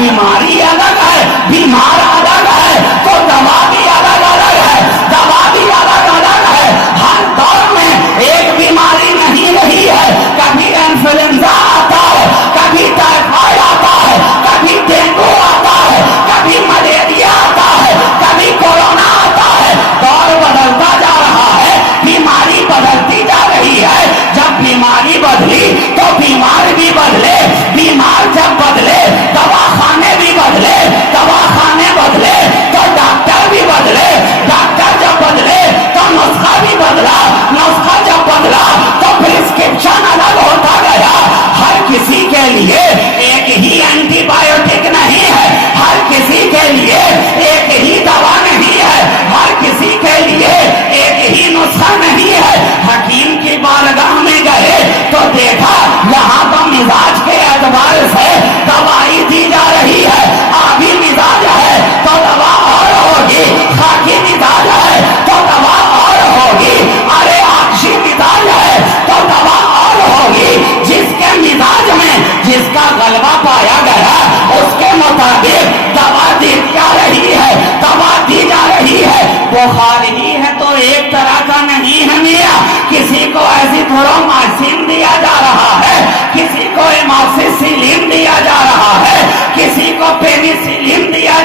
بیماری الگ ہے، بیمار الگ ہے، تو دوا بھی الگ الگ ہے، دوا بھی الگ الگ ہے۔ ہر دور میں ایک بیماری نہیں رہی ہے، کبھی انفلوئنزا آتا ہے، کبھی ٹائیفائڈ آتا ہے، کبھی ڈینگو آتا ہے، کبھی ملیریا آتا ہے، کبھی کورونا آتا ہے۔ دور بدلتا جا رہا ہے، بیماری بدلتی جا رہی ہے۔ جب بیماری بدلی تو بیمار بھی بدلے، بیمار جب بدلے دوا خانے بھی بدلے، دوا خانے بدلے تو ڈاکٹر بھی بدلے، ڈاکٹر جب بدلے تو نسخہ بھی بدلا، نسخہ جب بدلا تو پرسکرپشن الگ ہوتا گیا۔ ہر کسی کے لیے ایک ہی اینٹی بایوٹک نہیں ہے، ہر کسی کے لیے ایک ہی دوا نہیں ہے، ہر کسی کے لیے ایک ہی نسخہ نہیں ہے۔ حکیم کی بارگاہ میں گئے تو دیکھا یہاں تو مزاج کے اعتبار سے دوائی دی جا رہی ہے، آبی مزاج ہے تو دوا اور ہوگی، خاکی مزاج ہے تو دوا اور ہوگی، ارے آکشی مزاج ہے تو دوا اور ہوگی۔ جس کے مزاج میں جس کا غلبہ پایا گیا اس کے مطابق دوا دی جا رہی ہے، دوا دی جا رہی ہے۔ بخار ہی ہے تو ایک طرح کا نہیں ہے میاں، کسی کو ایزیتھرومائسن دیا جا رہا ہے، کسی کو ایماکسیسیلین دیا جا رہا ہے، کسی کو پینیسیلین دیا